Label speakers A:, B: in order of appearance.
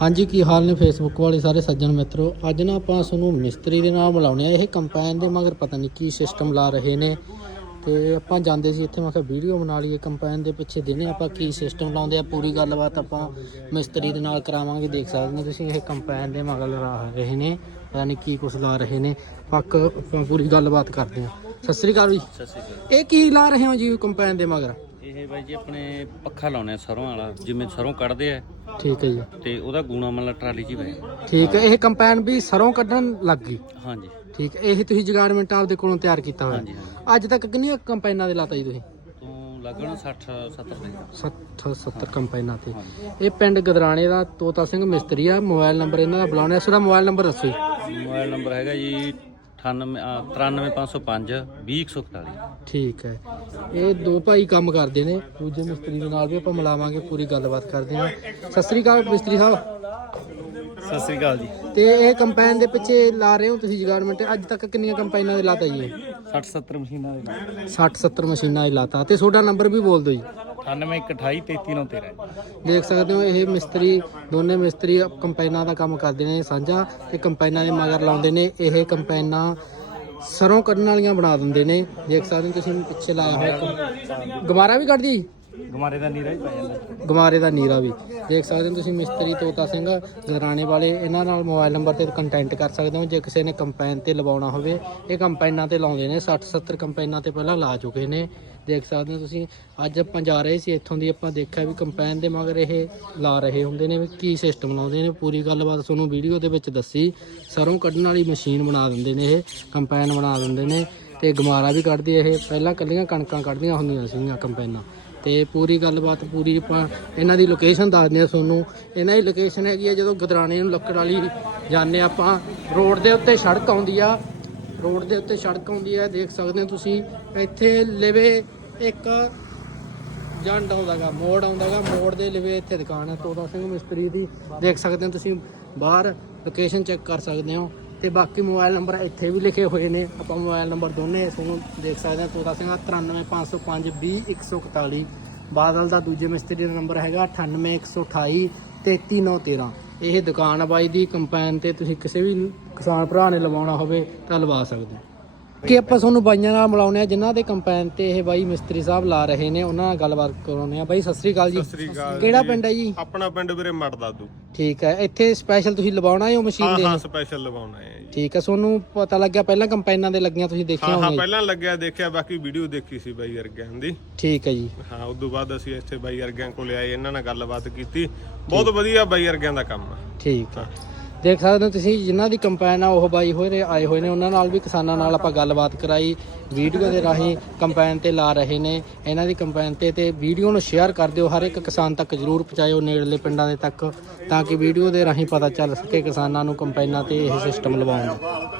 A: ਹਾਂਜੀ ਕੀ ਹਾਲ ਨੇ ਫੇਸਬੁੱਕ ਵਾਲੇ ਸਾਰੇ ਸੱਜਣ ਮਿੱਤਰੋ? ਅੱਜ ਨਾ ਆਪਾਂ ਤੁਹਾਨੂੰ ਮਿਸਤਰੀ ਦੇ ਨਾਲ ਮਿਲਾਉਣੇ ਆ। ਇਹ ਕੰਪੈਨ ਦੇ ਮਗਰ ਪਤਾ ਨਹੀਂ ਕੀ ਸਿਸਟਮ ਲਾ ਰਹੇ ਨੇ। ਤੇ ਆਪਾਂ ਜਾਂਦੇ ਸੀ ਇੱਥੇ ਮੈਂ ਕਿਹਾ ਵੀਡੀਓ ਬਣਾ ਲਈਏ ਕੰਪੈਨ ਦੇ ਪਿੱਛੇ ਦਿਨੇ ਆਪਾਂ ਕੀ ਸਿਸਟਮ ਲਾਉਂਦੇ ਆ ਪੂਰੀ ਗੱਲਬਾਤ ਆਪਾਂ ਮਿਸਤਰੀ ਦੇ ਨਾਲ ਕਰਾਵਾਂਗੇ ਦੇਖ ਸਕਦੇ ਨੇ ਤੁਸੀਂ। ਇਹ ਕੰਪੈਨ ਦੇ ਮਗਰ ਲਾ ਰਹੇ ਨੇ ਪਤਾ ਨਹੀਂ ਕੀ ਕੁਛ ਲਾ ਰਹੇ ਨੇ। ਪੱਕ ਆਪਾਂ ਪੂਰੀ ਗੱਲਬਾਤ ਕਰਦੇ ਆ। ਸਤਿ ਸ੍ਰੀ ਅਕਾਲ ਜੀ।
B: ਸਤਿ ਸ਼੍ਰੀ ਅਕਾਲ।
A: ਇਹ ਕੀ ਲਾ ਰਹੇ ਹੋ ਜੀ ਕੰਪੈਨ ਦੇ ਮਗਰ?
B: ਇਹ ਬਾਈ ਜੀ ਆਪਣੇ ਪੱਖਾ ਲਾਉਣੇ ਸਰੋਂ ਵਾਲਾ ਜਿਵੇਂ ਸਰੋਂ ਕੱਢਦੇ ਆ।
A: ਠੀਕ ਹੈ ਜੀ।
B: ਤੇ ਉਹਦਾ ਗੂਣਾ ਮਤਲਬ ਟਰਾਲੀ 'ਚ ਹੀ
A: ਠੀਕ ਹੈ ਇਹ ਕੰਪੈਨ ਵੀ ਸਰੋਂ ਕੱਢਣ ਲੱਗ ਗਈ।
B: ਹਾਂਜੀ।
A: ਠੀਕ ਹੈ ਇਹ ਤੁਸੀਂ ਜਗਾਰਮੈਂਟ ਆਪਦੇ ਕੋਲੋਂ ਤਿਆਰ ਕੀਤਾ ਹੋਇਆ।
B: ਹਾਂਜੀ
A: ਅੱਜ ਤੱਕ ਕਿੰਨੀਆਂ ਕੰਪਾਈਨਾਂ ਦੇ ਲਾਤਾ ਜੀ ਤੁਸੀਂ?
B: ਤੋਂ ਲੱਗਣ 60 70 ਦੇ।
A: 60 70 ਕੰਪਾਈਨਾਂ ਤੇ। ਇਹ ਪਿੰਡ ਗਦਰਾਣੇ ਦਾ ਤੋਤਾ ਸਿੰਘ ਮਿਸਤਰੀ ਆ ਮੋਬਾਈਲ ਨੰਬਰ ਇਹਨਾਂ ਦਾ ਬੁਲਾਉਣਾ ਇਸ ਦਾ ਮੋਬਾਈਲ ਨੰਬਰ ਦੱਸੋ ਜੀ।
B: ਮੋਬਾਈਲ ਨੰਬਰ ਹੈਗਾ ਜੀ 98 93505 20141
A: ਠੀਕ ਹੈ। ਇਹ ਦੋ ਭਾਈ ਕੰਮ ਕਰਦੇ ਨੇ ਦੂਜੇ ਮਿਸਤਰੀ ਦੇ ਨਾਲ ਵੀ ਆਪਾਂ ਮਿਲਾਵਾਂਗੇ ਪੂਰੀ ਗੱਲਬਾਤ ਕਰਦੇ ਹਾਂ। ਸਤਿ ਸ੍ਰੀ ਅਕਾਲ ਮਿਸਤਰੀ ਸਾਹਿਬ।
B: ਸਤਿ ਸ਼੍ਰੀ ਅਕਾਲ ਜੀ।
A: ਤੇ ਇਹ ਕੰਪਾਈਨ ਦੇ ਪਿੱਛੇ ਲਾ ਰਹੇ ਹੋ ਤੁਸੀਂ ਜਗਾਰਮੈਂਟ ਅੱਜ ਤੱਕ ਕਿੰਨੀਆਂ ਕੰਪਾਈਨਾਂ ਦੇ ਲਾਤਾ ਜੀ
B: 60 70 ਮਸ਼ੀਨਾਂ ਦੇ
A: 60 70 ਮਸ਼ੀਨਾਂ ਦੇ ਲਾਤਾ। ਤੇ ਤੁਹਾਡਾ ਨੰਬਰ ਵੀ ਬੋਲ ਦਿਓ ਜੀ।
B: 98 128 33
A: ਦੇਖ ਸਕਦੇ ਹੋ ਇਹ ਮਿਸਤਰੀ ਦੋਨੇ ਮਿਸਤਰੀ ਕੰਪਾਈਨਾਂ ਦਾ ਕੰਮ ਕਰਦੇ ਨੇ ਸਾਂਝਾ ਤੇ ਕੰਪਾਈਨਾਂ ਦੇ ਮਗਰ ਲਾਉਂਦੇ ਨੇ। ਇਹ ਕੰਪਾਈਨਾਂ ਸਰੋਂ ਕੱਢਣ ਵਾਲੀਆਂ ਬਣਾ ਦਿੰਦੇ ਨੇ। ਦੇਖ ਸਕਦੇ ਹੋ ਤੁਸੀਂ ਪਿੱਛੇ ਲਾਇਆ ਹੋਇਆ ਗਮਾਰਾ ਵੀ ਕੱਢਦੀ
B: ਗਮਾਰੇ ਦਾ ਨੀਰਾ ਹੀ ਪੈ ਜਾਂਦਾ।
A: ਗਮਾਰੇ ਦਾ ਨੀਰਾ ਵੀ। ਦੇਖ ਸਕਦੇ ਹੋ ਤੁਸੀਂ ਮਿਸਤਰੀ ਤੋਤਾ ਸਿੰਘ ਗਦਰਾਣੇ ਵਾਲੇ, ਇਹਨਾਂ ਨਾਲ ਮੋਬਾਈਲ ਨੰਬਰ ਤੇ ਕੰਟੈਕਟ ਕਰ ਸਕਦੇ ਹੋ, ਜੇ ਕਿਸੇ ਨੇ ਕੰਪੈਨ ਤੇ ਲਵਾਉਣਾ ਹੋਵੇ। ਇਹ ਕੰਪੈਨਾਂ ਤੇ ਲਾਉਂਦੇ ਨੇ 60 70 ਕੰਪੈਨਾਂ ਤੇ ਪਹਿਲਾਂ ਲਾ ਚੁੱਕੇ ਨੇ। ਦੇਖ ਸਕਦੇ ਹੋ ਤੁਸੀਂ, ਅੱਜ ਆਪਾਂ ਜਾ ਰਹੇ ਸੀ, ਇੱਥੋਂ ਦੀ ਆਪਾਂ ਦੇਖਿਆ ਵੀ ਕੰਪੈਨ ਦੇ ਮਗਰ ਇਹ ਲਾ ਰਹੇ ਹੁੰਦੇ ਨੇ, ਵੀ ਕੀ ਸਿਸਟਮ ਲਾਉਂਦੇ ਨੇ। ਪੂਰੀ ਗੱਲਬਾਤ ਤੁਹਾਨੂੰ ਵੀਡੀਓ ਦੇ ਵਿੱਚ ਦੱਸੀ। ਸਰੋਂ ਕੱਢਣ ਵਾਲੀ ਮਸ਼ੀਨ ਬਣਾ ਦਿੰਦੇ ਨੇ ਇਹ ਕੰਪੈਨ ਬਣਾ ਦਿੰਦੇ ਨੇ। ਤੇ ਗਮਾਰਾ ਵੀ ਕੱਢਦੀ, ਇਹ ਪਹਿਲਾਂ ਕੱਲੀਆਂ ਕਣਕਾਂ ਕੱਢਦੀਆਂ ਹੁੰਦੀਆਂ ਸੀਗੀਆਂ ਕੰਪੈਨਾਂ ਤੇ ਪੂਰੀ ਗੱਲਬਾਤ ਪੂਰੀ ਆਪਾਂ ਇਹਨਾਂ ਦੀ ਲੋਕੇਸ਼ਨ ਦੱਸਦੇ ਆ ਤੁਹਾਨੂੰ। ਇਹਨਾਂ ਦੀ ਲੋਕੇਸ਼ਨ ਹੈਗੀ ਆ ਜਦੋਂ ਗਦਰਾਣੇ ਨੂੰ ਲੱਕੜ ਵਾਲੀ ਜਾਂਦੇ ਆਪਾਂ। ਰੋਡ ਦੇ ਉੱਤੇ ਸੜਕ ਆਉਂਦੀ ਆ। ਰੋਡ ਦੇ ਉੱਤੇ ਸੜਕ ਆਉਂਦੀ ਆ, ਦੇਖ ਸਕਦੇ ਹੋ ਤੁਸੀਂ। ਇੱਥੇ ਲਿਵੇ ਇੱਕ ਜੰਡ ਆਉਂਦਾਗਾ, ਮੋੜ ਆਉਂਦਾਗਾ। ਮੋੜ ਦੇ ਲਿਵੇ ਇੱਥੇ ਦੁਕਾਨ ਹੈ ਤੋਤਾ ਸਿੰਘ ਮਿਸਤਰੀ ਦੀ। ਦੇਖ ਸਕਦੇ ਹੋ ਤੁਸੀਂ, ਬਾਹਰ ਲੋਕੇਸ਼ਨ ਚੈੱਕ ਕਰ ਸਕਦੇ ਹੋ। ਤੇ ਬਾਕੀ ਮੋਬਾਈਲ ਨੰਬਰ ਇੱਥੇ ਵੀ ਲਿਖੇ ਹੋਏ ਨੇ। ਆਪਾਂ ਮੋਬਾਈਲ ਨੰਬਰ ਦੋਨੇ ਤੁਹਾਨੂੰ ਦੇਖ ਸਕਦੇ ਹਾਂ। ਤੋਤਾ ਸਿੰਘ ਦਾ 93505 20141 ਬਾਦਲ ਦਾ ਦੂਜੇ ਮਿਸਤਰੀ ਦਾ ਨੰਬਰ ਹੈਗਾ 98128 33913 ਇਹ ਦੁਕਾਨ ਆ ਬਾਈ ਦੀ ਕੰਪੈਨ ਤੇ ਤੁਸੀਂ ਕਿਸੇ ਵੀ ਕਿਸਾਨ ਭਰਾ ਨੇ ਲਵਾਉਣਾ ਹੋਵੇ ਤਾਂ ਲਵਾ ਸਕਦੇ ਹੋ। ਕਿ ਆਪਾਂ ਤੁਹਾਨੂੰ ਬਾਈਆਂ ਨਾਲ ਮਿਲਾਉਣੇ ਆ ਜਿਨ੍ਹਾਂ ਦੇ ਕੰਪੈਨ ਤੇ ਇਹ ਬਾਈ ਮਿਸਤਰੀ ਸਾਹਿਬ ਲਾ ਰਹੇ ਨੇ ਉਹਨਾਂ ਨਾਲ ਗੱਲਬਾਤ ਕਰਾਉਣੇ ਆ ਬਾਈ ਸਤਿ ਸ੍ਰੀ ਅਕਾਲ ਜੀ।
C: ਸਤਿ ਸ੍ਰੀ ਅਕਾਲ
A: ਕਿਹੜਾ। ਪਿੰਡ ਹੈ ਜੀ?
C: ਆਪਣਾ ਪਿੰਡ ਵੀਰੇ ਮੜ ਦਾਦੂ।
A: ਠੀਕ ਹੈ। ਇੱਥੇ ਸਪੈਸ਼ਲ ਤੁਸੀਂ ਲਵਾਉਣਾ ਹੈ ਉਹ ਮਸ਼ੀਨ ਦੇ?
C: ਹਾਂ ਸਪੈਸ਼ਲ ਲਵਾਉਣਾ ਹੈ ਜੀ।
A: ਠੀਕ ਹੈ। ਤੁਹਾਨੂੰ ਪਤਾ ਲੱਗਿਆ ਪਹਿਲਾਂ ਕੰਪਾਈਨਾਂ ਦੇ ਲੱਗੀਆਂ ਤੁਸੀਂ ਦੇਖੀਆਂ
C: ਹਾਂ ਹਾਂ
A: ਹੋਣੀਆਂ।
C: ਪਹਿਲਾਂ ਲੱਗਿਆ ਦੇਖਿਆ ਬਾਕੀ ਵੀਡੀਓ ਦੇਖੀ ਸੀ ਬਾਈ ਅਰਗਿਆਂ ਦੀ।
A: ਠੀਕ ਹੈ ਜੀ।
C: ਹਾਂ ਉਸ ਤੋਂ ਬਾਅਦ ਅਸੀਂ ਇੱਥੇ ਬਾਈ ਅਰਗਿਆਂ ਕੋਲੇ ਆਏ ਇਹਨਾਂ ਨਾਲ ਗੱਲਬਾਤ ਕੀਤੀ। ਬਹੁਤ ਵਧੀਆ ਬਾਈ ਅਰਗਿਆਂ ਦਾ ਕੰਮ
A: ਠੀਕ ਹੈ। ਦੇਖ ਸਕਦੇ ਹੋ ਤੁਸੀਂ ਜਿਨ੍ਹਾਂ ਦੀ ਕੰਪੈਨ ਆ, ਉਹ ਬਾਈ ਹੋਏ ਨੇ, ਆਏ ਹੋਏ ਨੇ। ਉਹਨਾਂ ਨਾਲ ਵੀ ਕਿਸਾਨਾਂ ਨਾਲ ਆਪਾਂ ਗੱਲਬਾਤ ਕਰਾਈ, ਵੀਡੀਓ ਦੇ ਰਾਹੀਂ ਕੰਪੈਨ ਤੇ ਲਾ ਰਹੇ ਨੇ। ਇਹਨਾਂ ਦੀ ਕੰਪੈਨ ਤੇ ਤੇ ਵੀਡੀਓ ਨੂੰ ਸ਼ੇਅਰ ਕਰ ਦਿਓ, ਹਰ ਇੱਕ ਕਿਸਾਨ ਤੱਕ ਜਰੂਰ ਪਹੁੰਚਾਇਓ ਨੇੜਲੇ ਪਿੰਡਾਂ ਦੇ ਤੱਕ, ਤਾਂ ਕਿ ਵੀਡੀਓ ਦੇ ਰਾਹੀਂ ਪਤਾ ਚੱਲ ਸਕੇ ਕਿਸਾਨਾਂ ਨੂੰ ਕੰਪੈਨਾਂ ਤੇ ਇਹ ਸਿਸਟਮ ਲਵਾਉਣ ਦਾ।